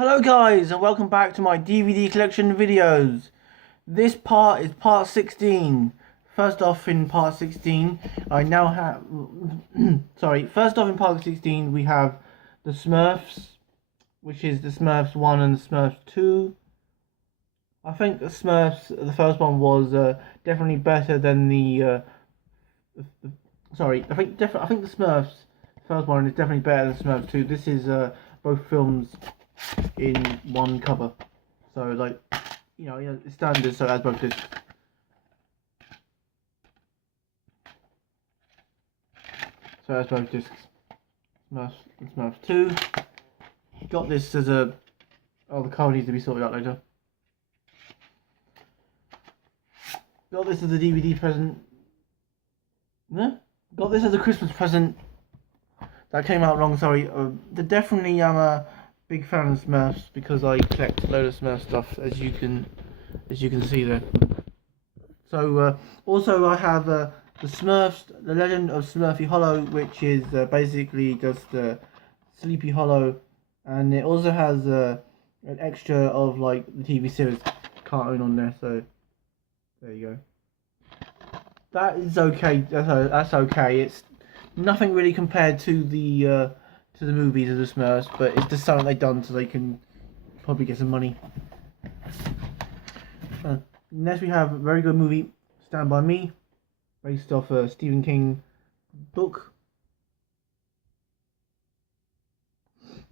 Hello guys and welcome back to my DVD collection videos. This part is part 16. First off in part 16 I now have first off in part 16 we have the Smurfs, which is the Smurfs 1 and the Smurfs 2. I think the Smurfs, the first one was definitely better than the I think the Smurfs first one is definitely better than Smurfs 2. This is both films in one cover, so like it's standard, so it has both discs. So it has both discs. Smurfs and Smurfs 2. Got this as a the cover needs to be sorted out later. Got this as a DVD present. Yeah? Got this as a Christmas present. That came out wrong, sorry. Definitely am a big fan of Smurfs because I collect a load of Smurf stuff, as you can see there. So also I have the Smurfs, the Legend of Smurfy Hollow, which is basically just Sleepy Hollow, and it also has an extra of like the TV series cartoon on there. So there you go. That is okay. That's okay. It's nothing really compared to the movies of the Smurfs, but it's just something they've done so they can probably get some money. Next we have a very good movie, Stand By Me, based off a Stephen King book.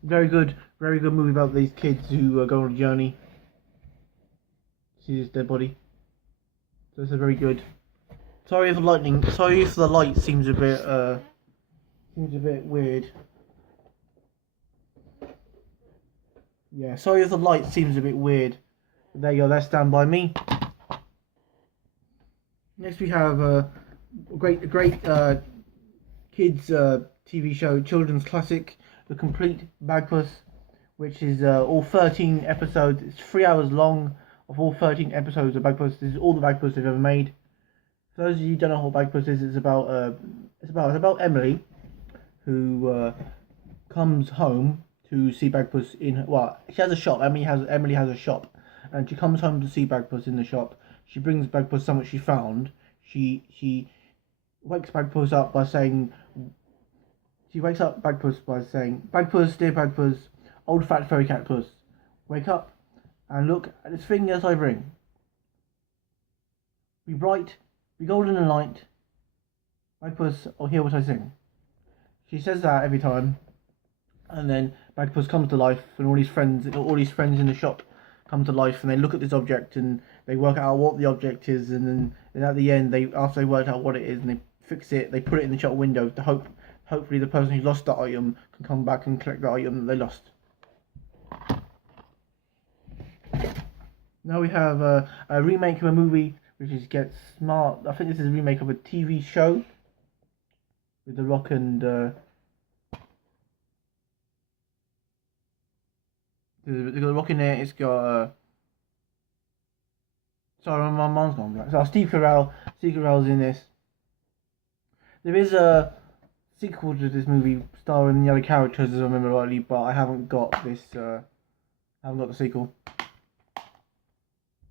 Very good movie about these kids who go on a journey. See his dead body. So it's a very good. Sorry if the light seems a bit weird. Yeah, sorry if the light seems a bit weird. But there you go, that's Stand By Me. Next we have a great kids TV show, children's classic, The Complete Bagless, which is all 13 episodes. It's 3 hours long of all 13 episodes of Bagpuss. This is all the Bagpuss they've ever made. For those of you who don't know what Bagpuss is, it's about Emily, who comes home to see Bagpuss in she has a shop. Emily has a shop, and she comes home to see Bagpuss in the shop. She brings Bagpuss something she found. She wakes Bagpuss up by saying, Bagpuss, dear Bagpuss, old fat furry cat puss, wake up and look at this thing as I bring. Be bright, be golden and light, Bagpuss, or hear what I sing. She says that every time, and then Bagpuss comes to life, and all his friends in the shop come to life, and they look at this object and they work out what the object is, and then at the end, after they work out what it is and they fix it, they put it in the shop window to hopefully the person who lost that item can come back and collect the item that they lost. Now we have a remake of a movie which is Get Smart. I think this is a remake of a TV show with The Rock and The Rock in there. It's got sorry, my mind's gone blank. So Steve Carell's in this. There is a sequel to this movie starring the other characters, as I remember rightly, but I haven't got this. I haven't got the sequel.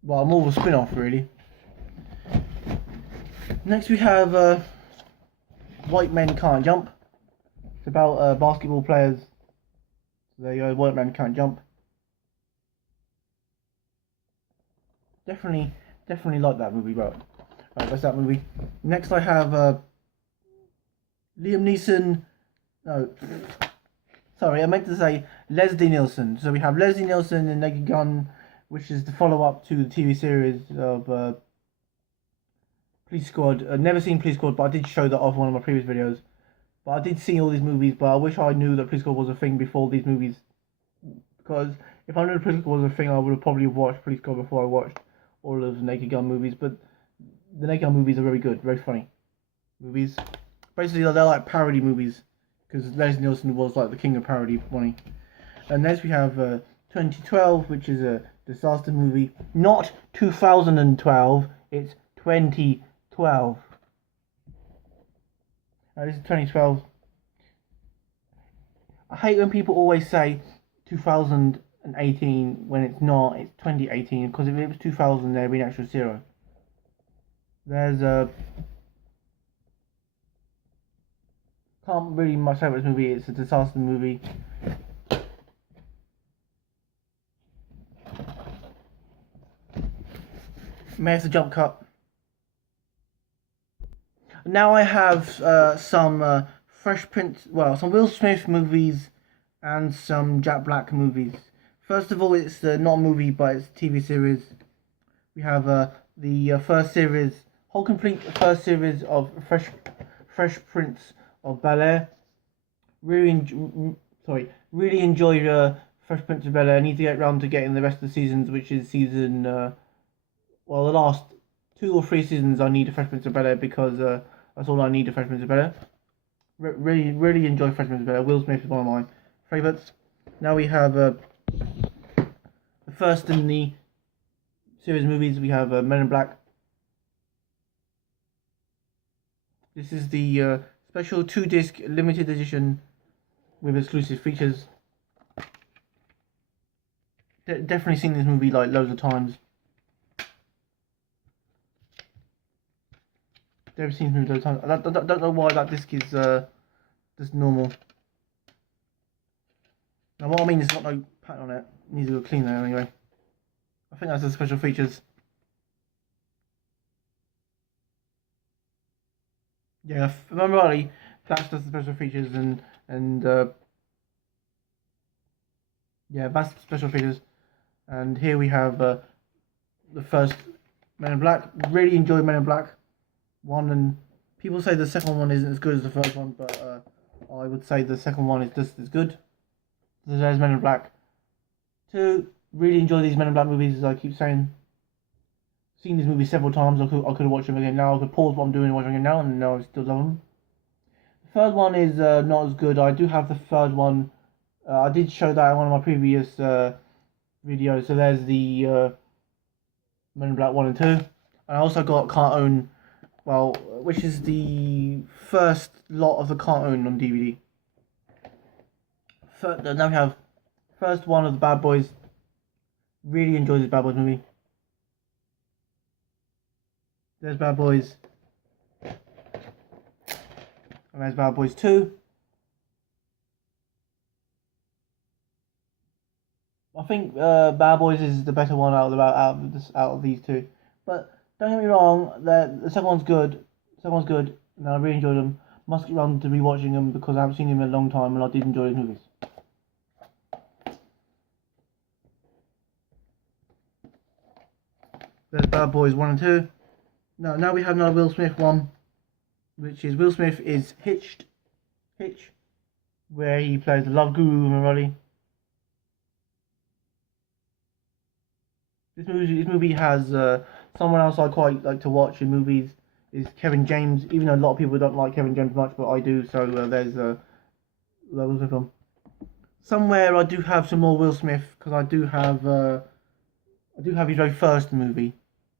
Well, more of a spin-off, really. Next we have White Men Can't Jump. It's about basketball players. So there you go, White Men Can't Jump. Definitely like that movie, right, that's that movie. Next I have Liam Neeson. No, sorry, I meant to say Leslie Nielsen. So we have Leslie Nielsen in Naked Gun, which is the follow-up to the TV series of Police Squad. Never seen Police Squad, but I did show that off in one of my previous videos. But I did see all these movies, but I wish I knew that Police Squad was a thing before these movies. Because if I knew Police Squad was a thing, I would have probably watched Police Squad before I watched all of the Naked Gun movies. But the Naked Gun movies are very good, very funny movies. Basically, they're like parody movies, because Leslie Nielsen was like the king of parody funny. And next we have 2012, which is a disaster movie. Not 2012, it's 2012. This is 2012. I hate when people always say 2000 2018 when it's not. It's 2018 because if it was 2000, there'd be an extra 0. There's a can't really much say about this movie. It's a disaster movie. Mayor's a jump cut. Now I have some Fresh Prince, some Will Smith movies and some Jack Black movies. First of all, it's not a movie, but it's a TV series. We have the first series, whole complete first series of Fresh Prince of BelAir. Really enjoyed Fresh Prince of BelAir. I need to get around to getting the rest of the seasons, which is season the last 2 or 3 seasons. I need a Fresh Prince of BelAir because that's all I need. A Fresh Prince of BelAir. Really enjoy Fresh Prince of BelAir. Will Smith is one of my favourites. Now we have the first in the series movies. We have Men in Black. This is the special 2-disc limited edition with exclusive features. Definitely seen this movie like loads of times. Never seen this movie loads of times. I don't know why that disc is just normal. Now what I mean is got no pattern on it. It needs to go clean there anyway. I think that's the special features. Yeah, if I remember rightly, that's just the special features and yeah, that's the special features. And here we have the first Men in Black. Really enjoyed Men in Black 1, and people say the second one isn't as good as the first one, but I would say the second one is just as good. So there's Men in Black 2. Really enjoy these Men in Black movies, as I keep saying. Seen these movies several times. I could watch them again now. I could pause what I'm doing and watch them again now, and now I still love them. The third one is not as good. I do have the third one. I did show that in one of my previous videos. So there's the Men in Black 1 and 2. And I also got Cartoon, which is the first lot of the Cartoon on DVD. Now we have first one of the Bad Boys. Really enjoyed this Bad Boys movie. There's Bad Boys. And there's Bad Boys 2. I think Bad Boys is the better one out of these two. But don't get me wrong, the second one's good. And I really enjoyed them. Must get around to rewatching them because I haven't seen them in a long time, and I did enjoy these movies. There's Bad Boys 1 and 2. Now we have another Will Smith one, which is Will Smith is Hitch, where he plays the love guru in Monty. This movie has someone else I quite like to watch in movies is Kevin James. Even though a lot of people don't like Kevin James much, but I do. So there's Will Smith film. Somewhere I do have some more Will Smith because I do have his very first movie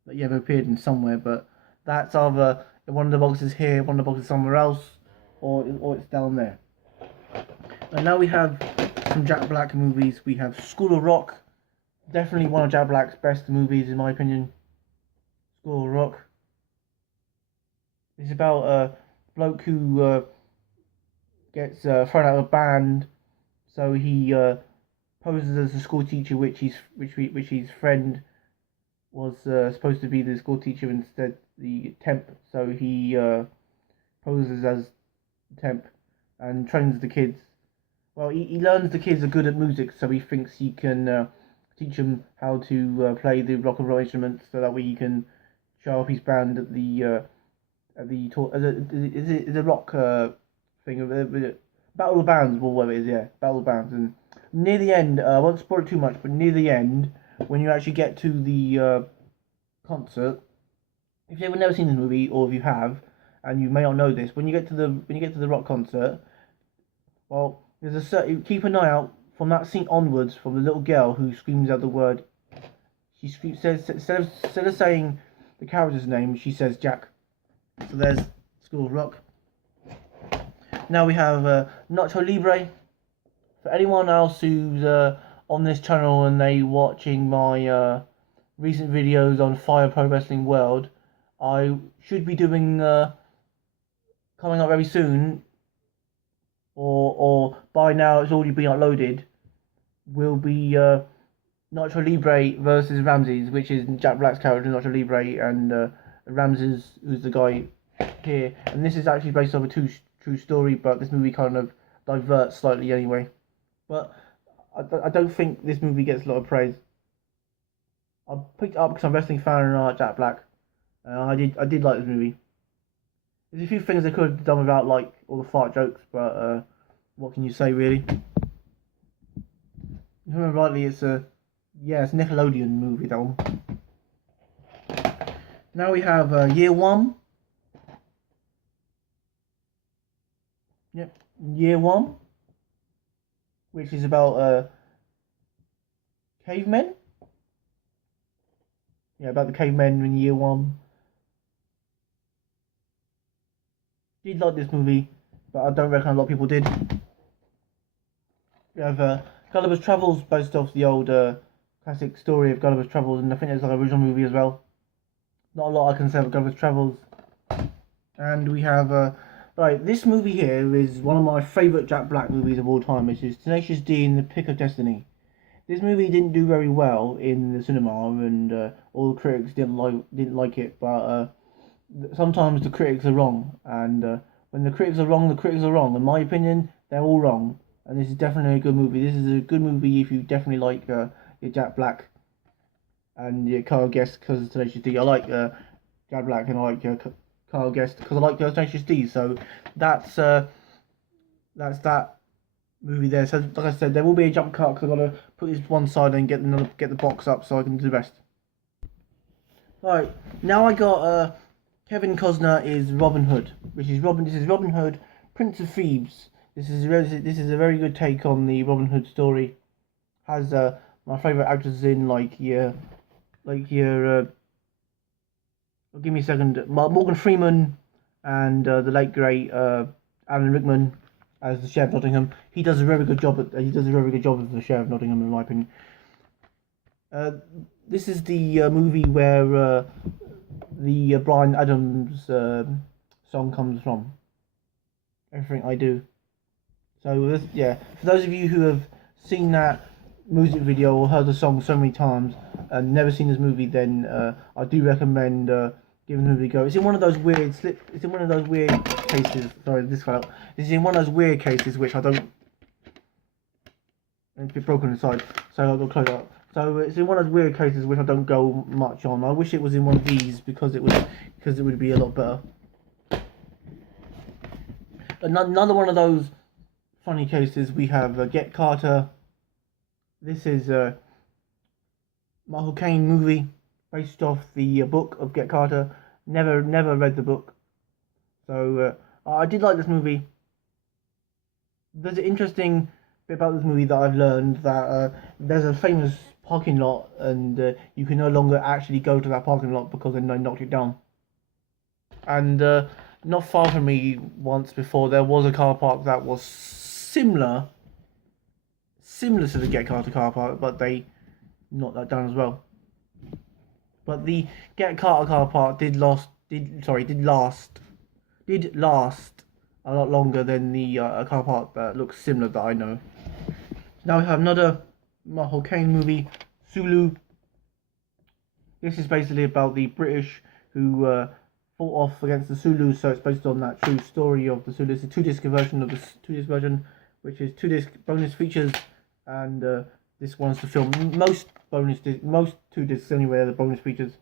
that he ever appeared in somewhere, but that's either in one of the boxes here, one of the boxes somewhere else, or it's down there. And now we have some Jack Black movies. We have School of Rock, definitely one of Jack Black's best movies in my opinion. School of Rock. It's about a bloke who gets thrown out of a band, so he poses as a school teacher, which his friend was supposed to be the school teacher, instead the temp. So he poses as temp and trains the kids. Well, he learns the kids are good at music, so he thinks he can teach them how to play the rock and roll instruments, so that way he can show off his band at the rock thing of Battle of Bands, or whatever it is. Yeah, Battle of Bands. And near the end, I won't spoil it too much, but near the end, when you actually get to the concert, if you've never seen this movie, or if you have, and you may not know this, when you get to the rock concert, well, there's a certain, keep an eye out from that scene onwards, from the little girl who screams out the word. She says, instead of saying the character's name, she says Jack. So there's School of Rock. Now we have Nacho Libre. For anyone else who's on this channel and they watching my recent videos on Fire Pro Wrestling World, I should be doing coming up very soon, or by now it's already been uploaded. Will be Nacho Libre versus Ramses, which is Jack Black's character, Nacho Libre, and Ramses, who's the guy here. And this is actually based off a true story, but this movie kind of diverts slightly anyway. But I don't think this movie gets a lot of praise. I picked it up because I'm a wrestling fan and I like Jack Black. I did like this movie. There's a few things they could have done without, like all the fart jokes, but what can you say, really? If I remember rightly, it's a Nickelodeon movie, that one. Now we have Year One. Yep, Year One, which is about cavemen. Yeah, about the cavemen in Year One. Did like this movie, but I don't reckon a lot of people did. We have Gulliver's Travels, based off the old classic story of Gulliver's Travels, and I think it's like an original movie as well. Not a lot I can say about Gulliver's Travels. And we have right, this movie here is one of my favourite Jack Black movies of all time, which is Tenacious D in the Pick of Destiny. This movie didn't do very well in the cinema, and all the critics didn't like it. But sometimes the critics are wrong, and when the critics are wrong, the critics are wrong. In my opinion, they're all wrong, and this is definitely a good movie. This is a good movie if you definitely like your Jack Black and your Carl Guest, because of Tenacious D. I like Jack Black and I like Carl Guest because I like Tenacious D. So that's that movie there. So like I said, there will be a jump cut because I've got to put this one side and get the box up so I can do the rest. Right, now I got Kevin Costner is Robin Hood, which is Robin. This is Robin Hood, Prince of Thieves. This is a very good take on the Robin Hood story. Has my favourite actors in give me a second, Morgan Freeman and the late great Alan Rickman as the Sheriff of Nottingham. He does a very good job as the Sheriff of Nottingham, in my opinion. This is the movie where the Bryan Adams song comes from. Everything I Do. So this, for those of you who have seen that music video or heard the song so many times and never seen this movie, then I do recommend giving the movie a go. It's in one of those weird cases. Sorry, this fell out. It's in one of those weird cases which I don't. It's a bit broken inside, so I'll go close it up. So it's in one of those weird cases which I don't go much on. I wish it was in one of these because it would be a lot better. Another one of those funny cases, we have Get Carter. This is a Michael Caine movie based off the book of Get Carter. Never read the book, so I did like this movie. There's an interesting bit about this movie that I've learned, that there's a famous parking lot, and you can no longer actually go to that parking lot because they knocked it down. And not far from me, once before, there was a car park that was similar to the Get Carter car park, but they knocked that down as well. But the Get Carter car park did last a lot longer than the car park that looks similar that I know. Now we have another Michael Caine movie, Sulu. This is basically about the British who fought off against the Zulus, so it's based on that true story of the Zulus. It's a 2-disc version of the 2-disc version, which is 2-disc bonus features, and this one's the film. Most 2 discs anyway are the bonus features.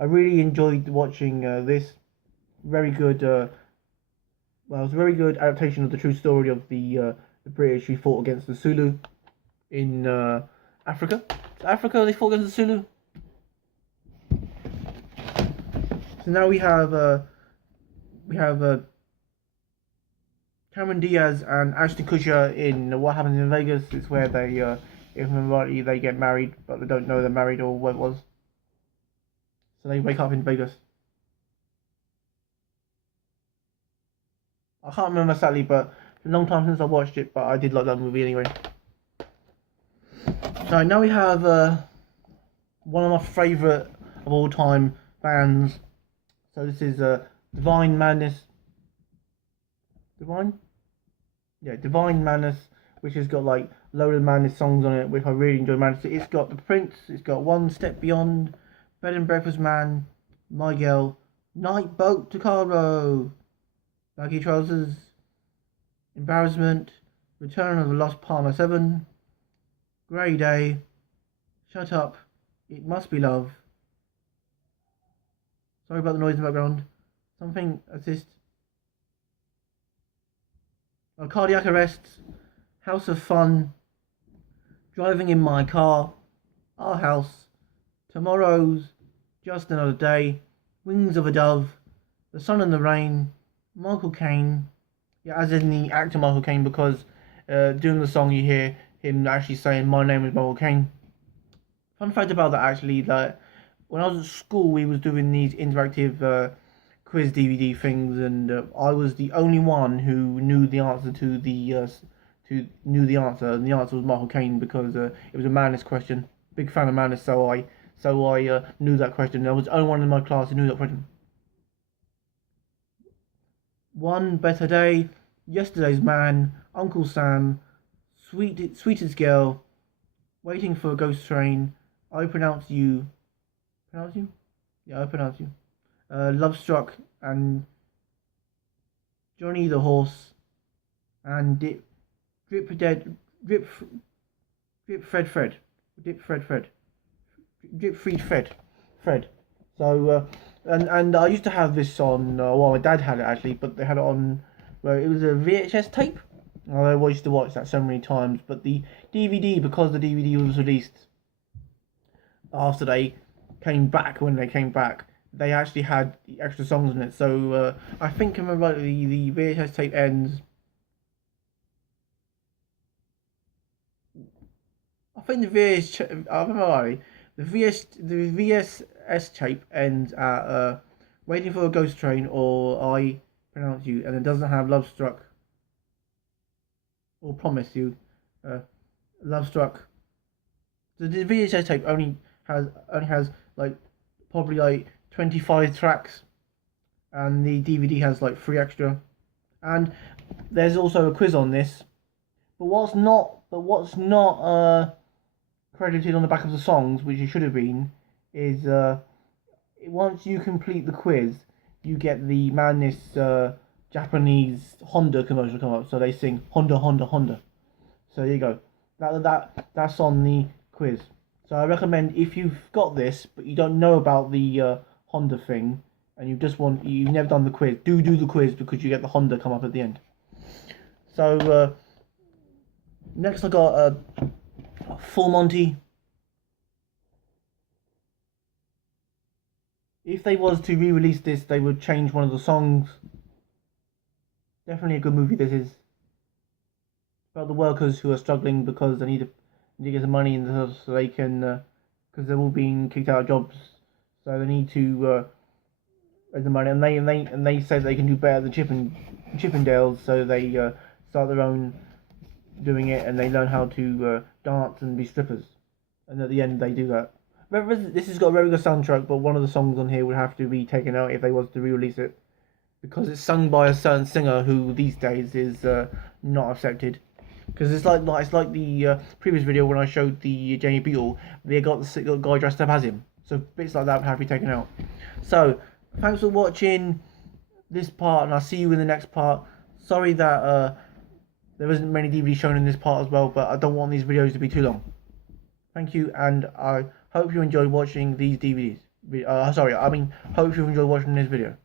I really enjoyed watching this. Very good. It was a very good adaptation of the true story of the British who fought against the Sulu in Africa. Africa, they fought against the Sulu. So now we have Cameron Diaz and Ashton Kutcher in What Happens in Vegas. It's where they, if I remember rightly, they get married, but they don't know they're married or what it was. So they wake up in Vegas. I can't remember sadly, but it's a long time since I watched it, but I did like that movie anyway. So now we have one of my favourite of all time bands. So this is Divine Madness. Divine? Yeah, Divine Madness, which has got like load of Madness songs on it, which I really enjoy. Madness. It's got The Prince, it's got One Step Beyond, Bed and Breakfast Man, My Girl, Night Boat to Cairo, Baggy Trousers, Embarrassment, Return of the Lost Palmer 7, Grey Day, Shut Up, It Must Be Love. Sorry about the noise in the background. Something assist. Cardiac Arrest, House of Fun, Driving in My Car, Our House, Tomorrow's, Just Another Day, Wings of a Dove, The Sun and the Rain, Michael Caine. Yeah, as in the actor Michael Caine, because during the song you hear him actually saying, "My name is Michael Caine." Fun fact about that actually, that when I was at school we was doing these interactive quiz DVD things, and I was the only one who knew the answer to the and the answer was Michael Caine, because it was a Madness question. Big fan of Madness, so I knew that question. I was the only one in my class who knew that question. One Better Day, Yesterday's Man, Uncle Sam, Sweetest Girl, Waiting for a Ghost Train, I Pronounce You. Pronounce you? Yeah, I pronounce you. Love Struck, and Johnny the Horse, and Drip Fred. So and I used to have this on. Well, my dad had it actually, but they had it on where it was a VHS tape. I used to watch that so many times, but the DVD, because the DVD was released after they came back, they actually had the extra songs in it. So I think, if I remember rightly, the VHS tape ends. I think the VSS tape ends at Waiting for a Ghost Train or I Pronounce You, and it doesn't have Love Struck or Promise You. Love Struck. The VHS tape only has like probably like 25 tracks, and the DVD has like 3 extra. And there's also a quiz on this, but what's not credited on the back of the songs, which it should have been, is once you complete the quiz, you get the Madness Japanese Honda commercial come up. So they sing Honda Honda Honda. So there you go. That's on the quiz. So I recommend, if you've got this but you don't know about the Honda thing, and you've never done the quiz, do the quiz, because you get the Honda come up at the end. So next I got Full Monty. If they was to re-release this, they would change one of the songs. Definitely a good movie this is. About the workers who are struggling because they need to get some money in so they can, because they're all being kicked out of jobs, so they need to raise the money, and they say they can do better than Chippendales, so they start their own doing it, and they learn how to dance and be strippers, and at the end they do that. This has got a very good soundtrack, but one of the songs on here would have to be taken out if they was to re-release it, because it's sung by a certain singer who these days is not accepted. Because it's like the previous video when I showed the Jamie Beetle, they got the guy dressed up as him. So bits like that would have to be taken out. So thanks for watching this part, and I'll see you in the next part. Sorry that there isn't many DVDs shown in this part as well, but I don't want these videos to be too long. Thank you, and I hope you enjoyed watching these DVDs. Hope you enjoyed watching this video.